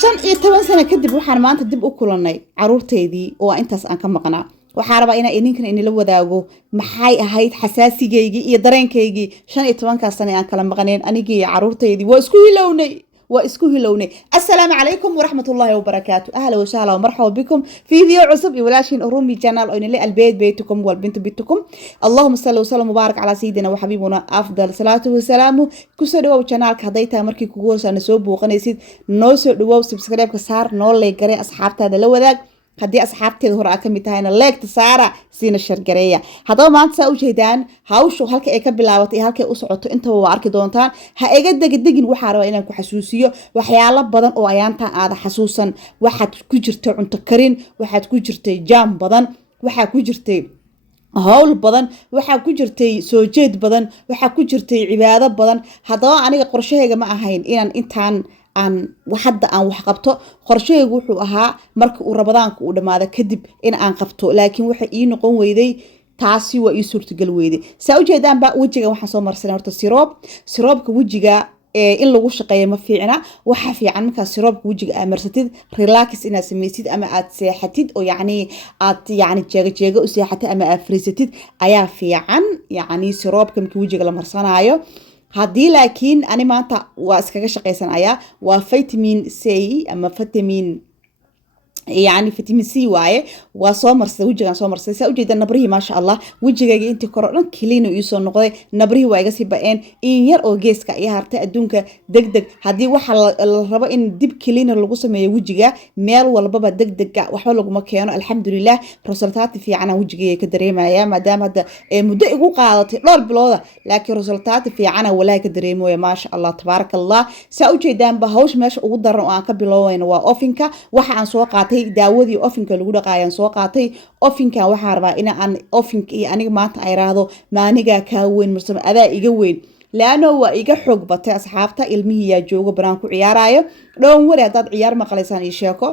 shan iyo toban sano kadib waxaan maanta dib u kulanay caruurteydii oo intaas aan ka maqnaa. waxaan rabaa inaan idinkan inila wadaago maxay ahayd xasaasigeygii iyo dareenkaygii 15 sano aan kala maqneen anigii iyo caruurteydii waa isku hilownay assalaamu calaykum waraxmatullaahi wabarakaatu ahla wa sahla wa marxaba bikum فيديو عصب ولاشين أرومي channel أو نلي البيت بيتكم والبنت بيتكم اللهم صل وسلم وبارك على سيدنا وحبيبنا أفضل صلاة وسلامه كسر channel كهديتها مركي كوغوس أنا سوب وقنيسيد نوسو دو سبسكرايب كسار نول لي قري أصحابتها هذا لو ذاك haddii asxaabteeda hore ka mid tahayna leegta saara siina shargareeya haddaba maanta saa u jeedaan hawshu halka ay ka bilaabatay halka u socoto intaba waa arki doontaan ha iga degdegin waxaa rabaa inaan ku xasuusiyo waxyaalo badan oo ayaantan aada xasuusan waxaad ku jirtay cunto karin waxaad ku jirtay jaam badan waxaa ku jirtay hawl badan waxaa ku jirtay soo jeed badan waxaa ku jirtay cibaado badan haddaba aniga qorshahayga ma ahayn inaan intaan aan hadda aan wax qabto qorshahaygu wuxuu ahaa marka uu rabadaanku uu dhamaado kadib in aan qabto laakiin waxa ii noqon weyday taasi waa ii suurtagal weyday saa u jeedaan ba wajiga waxaan soo marsanay horta siroobka wajiga in lagu shaqeeyo ma fiicna waxa fiican marka siroobka wajiga aad marsatid relax inaad samaysid ama aad seexatid oo aad jeega u seexatid ama aad fariisatid ayaa fiican siroobka markii wajiga la marsanaayo haddii laakiin ani maanta waa iskaga shaqaysanayaa waa vitamin C ama فيتامين سي waaye waa soo marsay wajigan soo marsay saa u jeedan nabrihi ma sha Allah wajigayga intii kor dhan clean uu soo noqday nabrihi waa iga sii ba'een in yar oo geeska iyo harta adduunka degdeg hadii waxa la rabo in dib cleaner lagu sameeyo wajiga meel walbaba degdega waxba lagu ma keeno alxamdulillah resultaati fiican wajigayga ka dareemaya maadaama hadda muddo igu qaadatay dhowr bilooda laakiin resultaati fiican walaa ka dareemoya ma sha Allah tabarakallah saa u jeedan ba hawsh meesha ugu daran oo aan ka biloowayna waa ofinka waxa aan soo qaatay daawadii ofinka lagu dhaqaayaan soo qaatay ofinkan waxaa rabaa in aan ofinka iyo aniga maanta ay raahdo maaniga ka weyn marsama adaa iga weyn laano waa iga xoog batay asxaabta ilmihii yaa joogo banaan ku ciyaarayo dhoon wari hadaad ciyaar maqlaysaan ii sheeko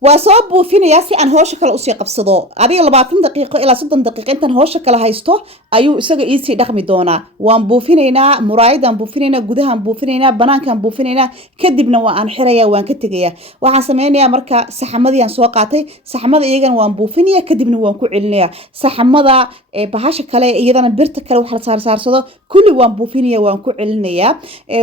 waa soo buufinayaa si aan hawsha kale u sii qabsado adiga 20 daqiiqo ilaa 30 daqiiqo intan hawsha kale haysto ayuu isaga ii sii dhaqmi doonaa waan buufinaynaa muraayadan buufinaynaa gudahan buufinaynaa banaankan buufinaynaa kadibna waan xirayaa waan ka tagayaa waxaan sameynayaa marka saxamadii aan soo qaatay saxamada iyagana waan buufinayaa kadibna waan ku celinayaa saxamada bahasha kale iyadana birta kale wax la saarsado kulli waan buufinayaa waan ku celinayaa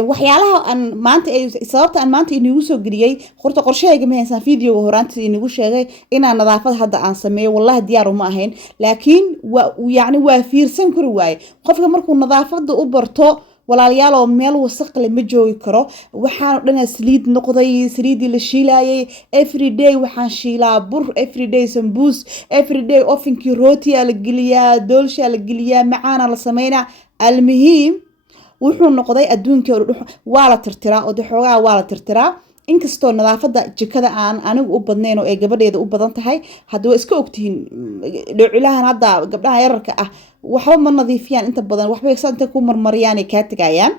waxyaalaha aan maanta sababta aan maanta inuu soo geliyay qorto qorshahayga ma haysan fiidiyowga hore inagu sheegay inaan nadaafad hadda aan sameeyo wallahi diyaar uma ahayn laakiin waa fiirsan kari waaye qofka markuu nadaafada u barto walaalayaal oo meel wasaq leh ma joogi karo waxaan dhan saliid noqday saliidii la shiilayay everyday waxaan shiilaa bur everyday sambuus everyday ofinkii rooti la geliyaa doolsha la geliyaa macaan la sameeyna almuhiim wuxuu noqday adduunka waa la tirtiraa oo xoogaa waa la tirtiraa inkastoo nadaafada jikada aan anigu u badnayn oo ay gabadheeda u badan tahay hadda waa iska ogtihiin dhowcilahan hadda gabdhaha yararka ah waxba ma nadiifiyaan inta badan waxba inta ku marmariyaan ay ka tagayaan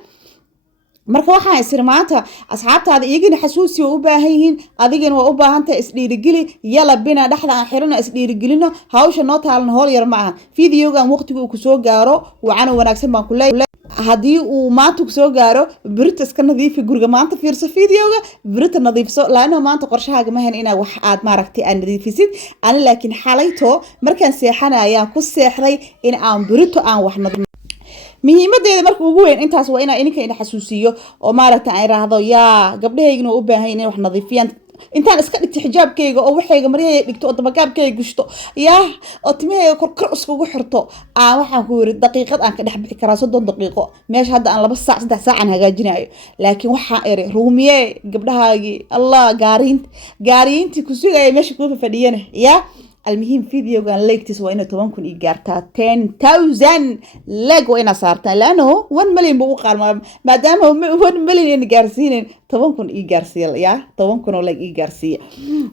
marka waxaan isir maanta asxaabtaada iyagina xasuusi u baahan yihiin adigina waa u baahan tahay isdhiirigeli yala bina dhaxda aan xirino isdhiirigelino hawsha noo taalan hool yar ma aha fiidiyowgan waqtiga uu ku soo gaaro waana wanaagsan baan ku leeyahay haddii uu maanta ku soo gaaro birta iska nadiifi guriga maanta fiirso fiidiyowga birta nadiifso laana maanta qorshahaaga ma hayn inaa wax aad maaragtay aan nadiifisid ani laakiin xalayto markaan seexanayaan ku seexday in aan birto aan wax muhiimadeeda marka ugu weyn intaas waa inaan idinka xasuusiyo oo maaragtay ay raahdo yaa gabdhahaygina u baahan inay wax nadiifiyaan intaan iska dhigtay xijaabkayga oo waxayga mariyay dhigto oo dabagaabkayga gushto yaa oo timahayga kor iskugu xirto waxaan ku yiri daqiiqad aan ka dhex bixi karaa 30 daqiiqo meesha hadda aan 2 saac 3 saac aan hagaajinayo laakiin waxaan eri ruumiye gabdhahaagi Allah gaariinti ku sugay meesha ku fadhiyana yaa المهم فيديو كان لايكتس وإنه طبعاً كن إيجارتها 10,000 لايك وإنه صارتها لأنه 1 مليون بوقع ما دام هو 1 مليون إيجارسين طبعاً كن إيجارسيل يا طبعاً كنوا لايك إيجارسية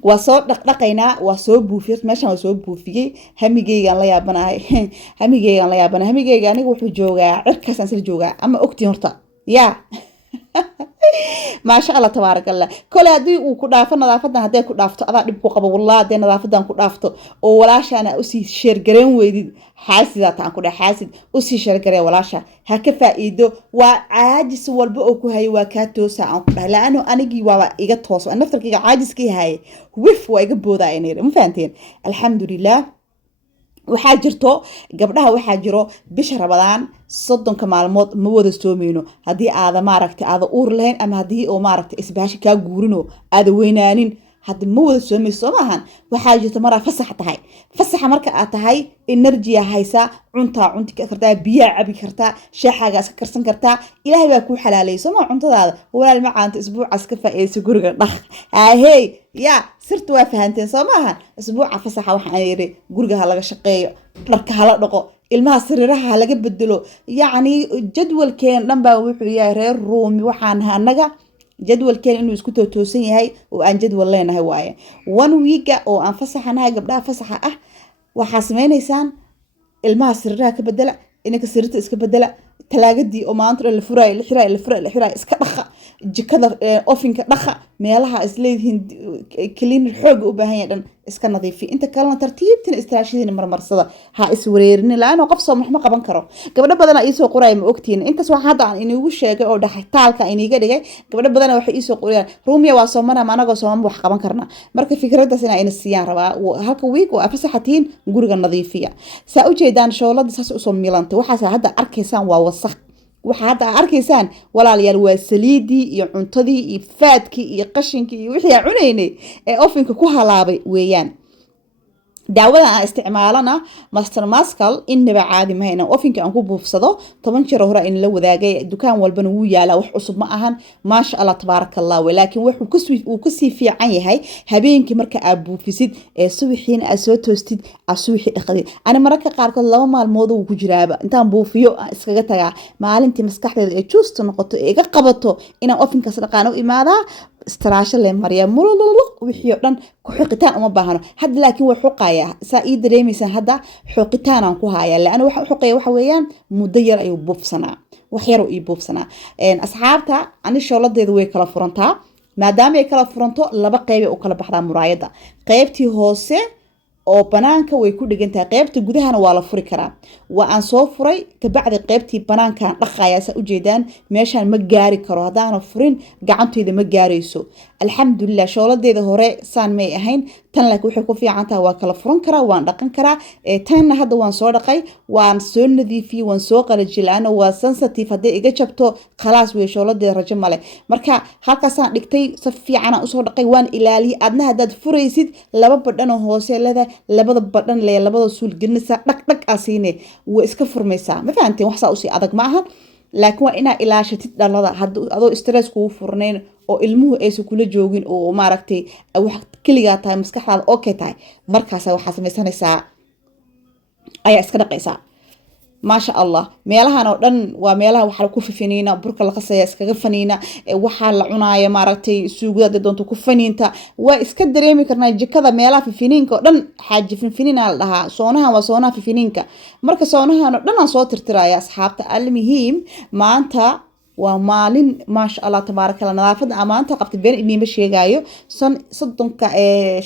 وصوت دقيقنا وصوت بوفيت ماشان وصوت بوفيجي هم يجي قال لا يا بناي هم يجي قال لا يا بنا هم يجي قال نقول جوجا عركة سنسل جوجا أما أختي هرتا يا ما شاء الله تبارك الله كل هذي وكدافة نظافتنا هذي كدافته أذا دبكو قبل والله هذي نظافتنا كدافته ولاش أنا أسي شرقرين ويدي حاسد عن كده حاسد أسي شرقرين ولاش هكفى إيده وعاجز والبؤكو هاي وكاتو ساعة لأنه أنا جي وإيجا توصل أنا نفترض عاجز كي هاي وف وإيجا بودا يعني مفهمتين الحمد لله waxaa jirto gabdhaha waxaa jiro bisha Ramadaan 30 maalmood ma wada soomeyno hadii aad maaragtay aad uur lahayn ama hadii oo maaragtay isbaashi ka guurino aad weynaanin hadii ma wada soomeyso maahan waxaa jirto mara fasax tahay fasaxa marka aad tahay energy haysa cunti kartaa biyo cabi kartaa shaaxaaga iska karsan kartaa ilaahay baa ku xalaalayso ma cuntadaada walaal ma caanta isbuucaas ka faa'iideyso guriga dhaq hey يا صرت وافهمتين صماها اسبوع فسحه waxaan yiri guriga laga shaqeeyo dharka hala dhaqo ilmaha sariiraha laga bedelo yaani jadwalkeen dhanba wuxuu yahay reer Roomi waxaan anaga jadwalkeen inuu isku toosan yahay oo aan jadwal leenahay waaye one week oo aan fasaxanahay gabdhaha fasaxa ah waxa sameeynaysan ilmaha sariiraha ka bedela inaka sariirta iska bedela talaagadii oo maanta la furay la xiray iska dhaqa jikada ofinka dhaqa meelaha isleeyihiin clean xoog u baahan yahay dhan iska nadiifi inta kalena tartiibtina istaashidina marmarsada ha is wareerin laana qof soo ma qaban karo gabdho badan ay soo qoray ma ogtiin intaas waxa hadda aan inuu sheegay oo dhaxtaalka iniga dhigay gabdho badan waxay soo qorayaan Ruumiya waa Soomana anaga Soomaan wax qaban karna marka fikradaas inay siyaan rabaa halka week oo afasaxatiin guriga nadiifiya saa u jeedaan shoolada saas u soo milantay waxa hadda arkaysaan waa wasakh waxa hadda arkaysaan walaalayaal waa saliidii iyo cuntadii iyo faadkii iyo qashinkii iyo wixii aan cunaynay ee ofinka ku halaabay weeyaan daawada aan isticmaalana master maskal inaba caadi ma hayna ofinka aan ku buufsado 10 jeer hore in la wadaagay dukaan walbana wuu yaala wax cusub ma ahan ma sha Allah tabarakallah walaakin wuxuu ku sii fiican yahay habeenkii marka aad buufisid ee subaxiin aad soo toostid asuuxi dhaqadid ana marka qaarkood 2 maalmood uu ku jiraaba intaan buufiyo iskaga tagaa maalintii maskaxdeeda ee juusto noqoto ee iga qabato inaan ofinkaas dhaqaano imaada استراشة لمريم مولولولو وحيو دان كحقتان uma baahno had laakiin way xuqaya saa ii dareemaysan hadda xuqitaan aan ku haya laana waxa xuqaya waxa weeyaan muddo yar ayuu buufsanaa wax yar oo ii buufsanaa asxaabta ani shooladeedu way kala furantaa maadaama ay kala furanto laba qayb oo kala baxdaa muraayada qaybtii hoose oo banaanka way ku dhigantaa qaybta gudahana waa la furi karaa waa aan soo furay ka bacdi qaybtii banaanka dhaqaaya sa u jeedaan meeshan ma gaari karo hadaan furin gacanteyda ma gaarayso alxamdulillah shooladeeda hore saan may ahayn tan laakiin waxay ku fiican tahay waa kala furan karaa waan dhaqan karaa tanna hadda waan soo dhaqay waan soo nadiifiyay waan soo qalajilaana waa sensitive hadii iga jabto khalaas way shooladeeda rajo male marka halkaasaan dhigtay si fiican aan u soo dhaqay waan ilaaliyay adna hadaad furaysid laba badhan oo hoose lada labada badhan le labada suul gelinaysa dhaq asiine way iska furmaysaa ma fahanteen wax saa u sii adag ma aha laakiin waa inaa ilaashatid dhalada adoo stress kugu furnayn oo ilmuhu aysan kula joogin oo maaragtay wax kaliya tahay maskaxdaada okay tahay markaas waxa samaysanaysaa ayaa iska dhaqaysaa ما شاء الله ميلها نودن وميلها وحلا كوفينينا برك القصية إسكا فنينا وحلا عناية مارتي سوق ده دون تكوفنين تا وإسكا دريمي كرنا جكذا ميلها في فينينكا دن حاجة في فينينا لها صونها وصونها في فينينكا مركز صونها دن صوت ترايا أصحابتا المهم ما أنت ومالين ما شاء الله تبارك الله نظافة أمانة قبت بين إني مشي جايو صدق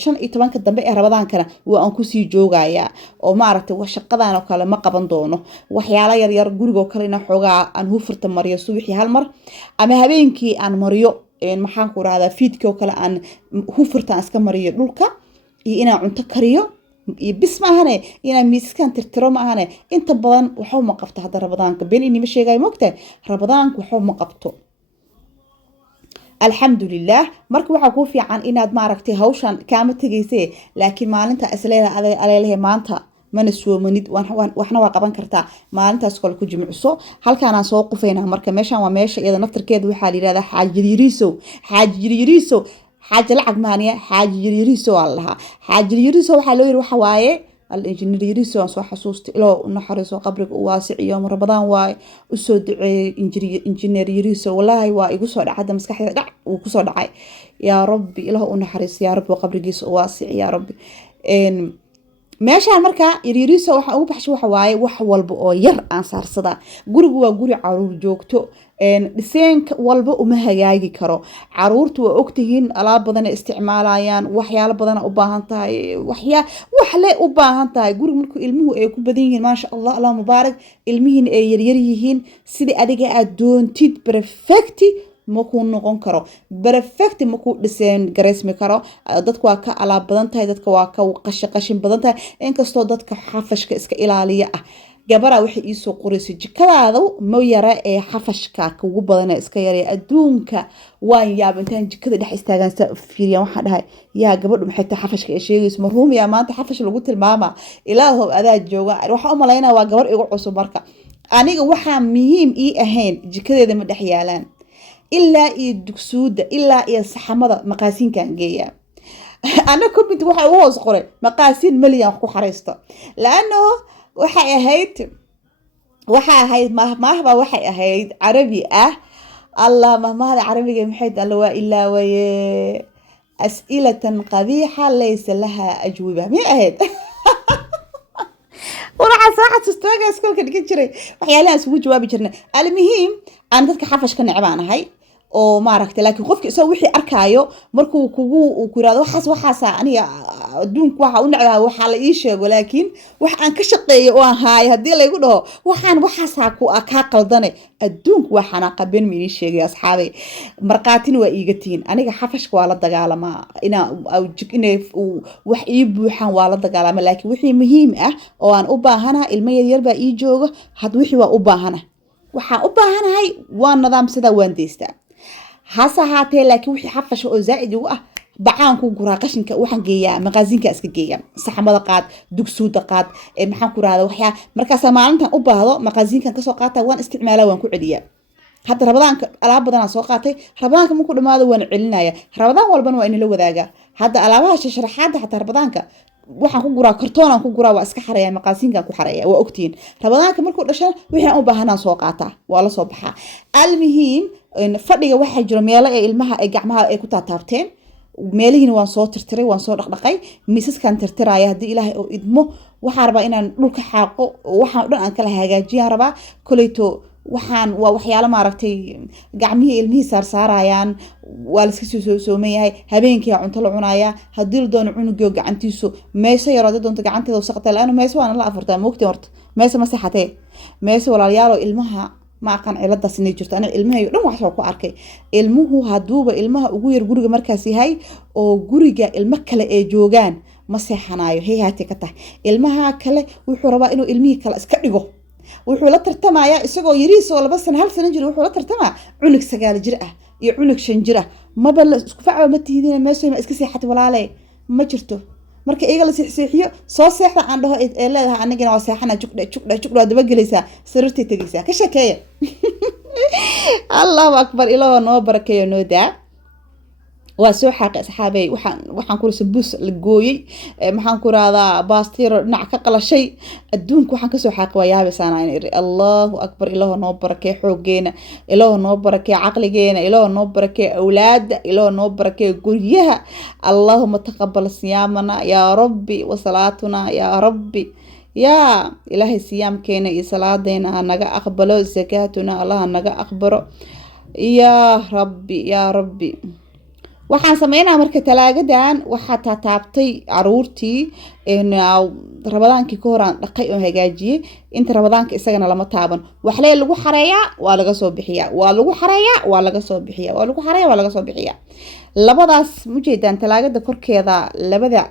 شن إتبان كدم بقى رمضان كنا وأنكسي جو جايا ومعرفت وشقدان وكلا ما قبض دونه وحيالا ير جورجو كلنا حوجا أن هو فرت مريو سويحي هالمر أما هبينكي أن مريو إن محن كورا هذا فيدك وكلا أن هو فرت أسك مريو لولكا إنا عن تكريو بس ما هنا إنا ميسكان ترترو ما هنا أنت بدن وحوم ما قبته هذا رمضان بين إني مشي جاي مقته رمضان وحوم ما قبته الحمد لله مركب وحكوا في عن إناد معركتي هوشان كامت تجيسي لكن ما أنت أسئلة عليه ما أنت من السوق منيد وإحنا واقبان كرتا ما أنت أسكول كجمع الصو هل كان سوق فينا مركب ماشى وماشى إذا نفتر كده وحالي هذا حاج يريسو حاجة لعب مانية حاجة يريسو الله حاجة يريسو حلو يروح وايه الإنجنير يريسو أنصح حسوست إلى نحرسو قبرك واسع يوم رمضان واي وسود إنجنير يريسو والله واي يقصد عدم مسكح دع وقصد عاي يا ربي إله نحرس يا رب وقبرك واسع يا ربي meeshaan markaa yaryariiso waxaan ugu baxshay waxa waaye wax walba oo yar aan saarsadaa. Gurigu waa guri caruur joogto, dhiseenka walba uma hagaagi karo. Caruurtu waa ogtihiin alaab badan ay isticmaalayaan, waxyaalo badan u baahan tahay, wax le u baahan tahay. Guriga markuu ilmuhu ay ku badan yihiin maasha Allah Allahumma baarak, ilmihiin ay yaryar yihiin sidii adiga aad doontid perfect makuu noqon karo, perfect makuu dhiseen gareysmi karo. Dadku waa ka alaab badan tahay, dadka waa ka qashin badan tahay, inkastoo dadka xafashka iska ilaaliya ah. Gabara waxay ii soo qoraysay jikadaada ma yara ee xafashka kugu badan iska yaree adduunka. waan yaab intaan jikada dhex istaagan fiiriyan waxaan dhahay yaa gabadhu maxay tahay xafashka ee sheegayso marhuum yaa maanta xafash lagu tilmaama ilaahow adaa jooga. waxaan u malaynaa waa gabar igu cusub marka aniga waxaa muhiim ii ahayn jikadeeda ma dhex yaalaan ilaa iyo dugsuuda ilaa iyo saxamada maqaasiinkan geeyaa. ana comment waxa uu hoos qoray maqaasiin milyan ku xareysto laano waxay ahayd mahba waxay ahayd carabi ah. الله مهما عربي محيط الله وإلا وي أسئلة قبيحة ليس لها أجوبة مين أهد وراح صراحة تستوقع سكول كده كتير وحيالها سوي جوابي جرنا. المهم أنا ذاتك حافش كان عبانة هاي oo maaragtay laakiin qofkii soo wixii arkaayo markuu kugu kuraado waxaas aniga adduunku waxa u nacdaa waxa la ii sheego laakiin wax aan ka shaqeeyo oo aan haay hadii la igu dhaho waxaas ku ka qaldane adduunku waxana qabin ma ii sheegay asxaabay marqaatina waa iiga tiin aniga xafashka waa la dagaalama inay wax ii buuxan waa la dagaalama laakiin wixii muhiim ah oo aan u baahanahay ilmo yar baa ii jooga had wixii waa u baahanahay waxaan u baahanahay waa nidaam sida waan deystaa hasa haatee laakiin wixii xafash oo zaa'id ugu ah bacaan ku guraa qashinka waxaan geeyaa maqaasinka iska geeyaa saxamada qaad dugsuuda qaad maxaan ku raada waxyaa markaas maalintan u baahdo maqaasinkan ka soo qaata waan isticmaalaa waan ku celiyaa. hadda rabadaanka alaab badan aan soo qaatay rabadaanka markuu dhamaado waan celinaya rabadaan walbana waa in la wadaaga. hadda alaabaha sharaxaada xataa rabadaanka waxaan ku guraa kartoonaan ku guraa waa iska xareeyaa maqaasinkan ku xareeyaa waa ogtiin rabadaanka markuu dhashaan wixii aan u baahanaan soo qaataa waa la soo baxaa. almuhiim fadhiga waxaa jiro meelo ee ilmaha ay gacmaha ay ku taataabteen meelihiina waan soo tirtiray waan soo dhaqdhaqay miisaskan tirtiraya haddii ilaahay oo idmo waxaan rabaa inaan dhulka xaaqo waxaan dhan aan kala hagaajiyaan rabaa koleyto waxaan waa waxyaalo maaragtay gacmihii ilmihii saarsaarayaan waa la iska soo soomayahay habeenkii cunto la cunayaa haddii la doono cunugyo gacantiisu meesha yar haddii doonto gacanteeda wasaqta laana meesha waana la afurtaa moogti horta meesha ma saxatee meesha walaalyaalo ilmaha ma aqaan ciladaas inay jirto aniga ilmahayo dhan wax soo ku arkay ilmuhu haduuba ilmaha ugu yar guriga markaas yahay oo guriga ilmo kale ee joogaan ma seexanayo hayhaati ka tahay ilmaha kale wuxuu rabaa inuu ilmihii kale iska dhigo wuxuu la tartamayaa isagoo yariis oo 2 sano 1 sano jir wuxuu la tartamaa cunug 9 jir ah iyo cunug 5 jir ah maba la isku facba ma tihiin meesha ma iska seexatay walaalay ma jirto marka iyaga la seexiyo soo seexda aan dhaho ee leedahay anigana waa seexana jugdha daba galaysa sariirtay tagaysa ka shakeeya. Allahu akbar ilaahu noo barakeeyo noo daa waa soo xaqay asxaabay waxaan ku bus la gooyay maxaan ku raadaa baastiro dhinac ka qalashay adduunka waxaan ka soo xaqay waa yaabisaana in Allahu akbar ilaahu noo barakeeyo xoogeena ilaahu noo barakeeyo caqligeena ilaahu noo barakeeyo awlaada ilaahu noo barakeeyo guryaha. Allahumma taqabbal siyaamana ya rabbi wa salatuna ya rabbi يا إلهي سيام كينا إصلاة naga aqbalo zakatuna Allah naga aqbaro يا ربي waxaan sameynaa marka talaagadan waxa taabtay caruurtii in rabadaankii ka horaan dhaqay oo hagaajiyay inta rabadaanka isagana lama taaban wax lee lagu xareeyaa waa laga soo bixiyaa waa lagu xareeyaa waa laga soo bixiyaa waa lagu xareeyaa waa laga soo bixiyaa labadaas mujeedaan talaagada korkeeda labada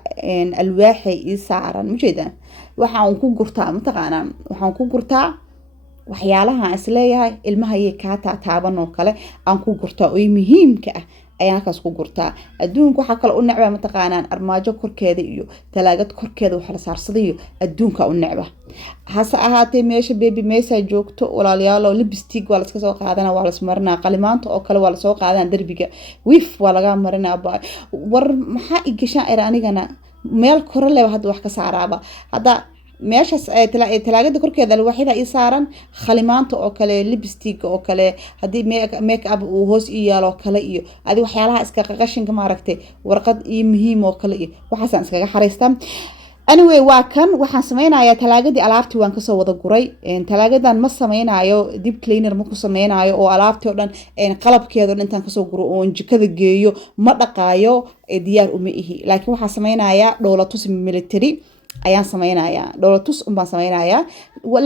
alwaaxay ii saaran mujeedaan waxaan ku gurtaa mataqaanaa waxaan ku gurtaa waxyaalaha isleeyahay ilmaha ay ka taaban oo kale aan ku gurtaa oo muhiimka ah ayaan kaas ku gurtaa. adduunka waxa kale u nacba mataqaanaan armaajo korkeeda iyo talaagad korkeeda wax la saarsaday iyo adduunka u nacba hasa ahaatee meesha baby meesha joogto walaalayaal lipstick waa la iska soo qaadana waa la ismarinaa qalimaanta oo kale waa la soo qaadana darbiga wiif waa laga marinaa war maxaa igashaan anigana meel kore leh hadda wax ka saaraaba hadda meeshaas talaagada korkeeda alwaaxida ii saaran khalimaanta oo kale lipstick oo kale hadii make up uu hoos ii yaalo kale iyo adi waxyaalaha iska qashinka maaragtay warqad ii muhiim oo kale iyo waxaasaan iskaga xareystaa anyway waa kan waxaan sameynayaa talaagadii alaabtii waan kasoo wada guray talaagadan ma sameynayo deep cleaner ma ku sameynayo oo alaabtii oo dhan qalabkeeda oo dhan intaan kasoo guro oo jikada geeyo ma dhaqaayo diyaar uma ihi laakiin waxaan sameynayaa dhoolatus military ayaan sameynayaa dhoolatus baan sameynayaa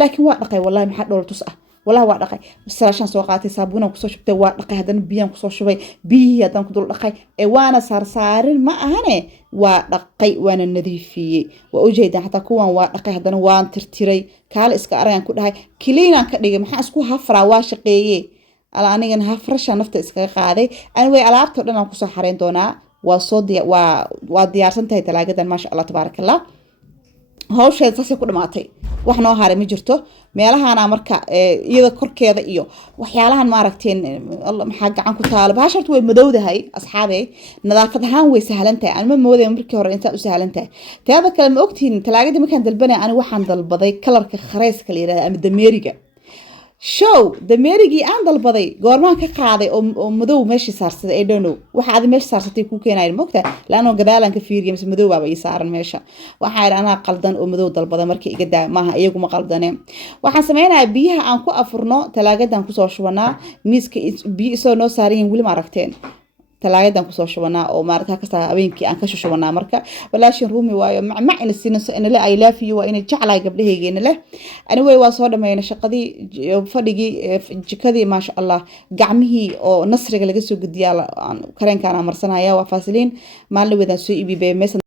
laakiin waa dhaqay wallahi maxaa dhoolatus ah والله waa dhaqay salaashan soo qaatay saabuuna ku soo shubtay waa dhaqay hadana biyaan ku soo shubay biyihii hadan ku dul dhaqay waana saarsaarin ma ahane waa dhaqay waana nadiifiyay waa u jeedaa hatta kuwan waa dhaqay hadana waan tirtiray kaal iska arayaan ku dhahay clean ka dhigay maxaa isku hafraa waa shaqeeyay ala anigan hafrasha nafta iska qaaday anyway alaabta dhan aan ku soo xareen doonaa waa soo waa diyaarsan tahay talaagadan ma sha Allah tabarakallah hawsheed saasi ku dhamaatay wax noo haray ma jirto meelahaana marka iyada korkeeda iyo waxyaalahan ma aragteen Allah maxaa gacan ku taalo baashartu way madowdahay asxaabay nadaafad ahaan way sahlan tahay aan ma mooday markii hore inta u sahlan tahay taada kale ma ogtiin talaagadii markaan dalbanay ani waxaan dalbaday kalarka khareyska la yiraahdo ama dameeriga show dameerigii aan dalbaday goormaan ka qaaday oo madow meeshii saarsaday ay dhano waxa aad meeshii saarsatay ku keenay moogta laano gadaalan ka fiiriyay mise madow baaba ii saaran meesha waxa ay ana qaldan oo madow dalbada markii iga daa maaha iyagu ma qaldaneen waxaan sameeyay biyaha aan ku afurno talaagadan ku soo shubanaa miiska biyo soo noo saareen wili ma aragteen talaagadan ku soo shubanaa oo maarta kasta habeenkii aan ka shubanaa marka walaashin ruumi waayo ma ina siinayso in la I love you waa ina jeclay gabdhaheegeena leh anyway waa soo dhameeyay shaqadii fadhigii jikadii ma sha Allah gacmihii oo nasriga laga soo gudiyaa kareenkana marsanaya waa faasiliin maalin wadan soo iibiyay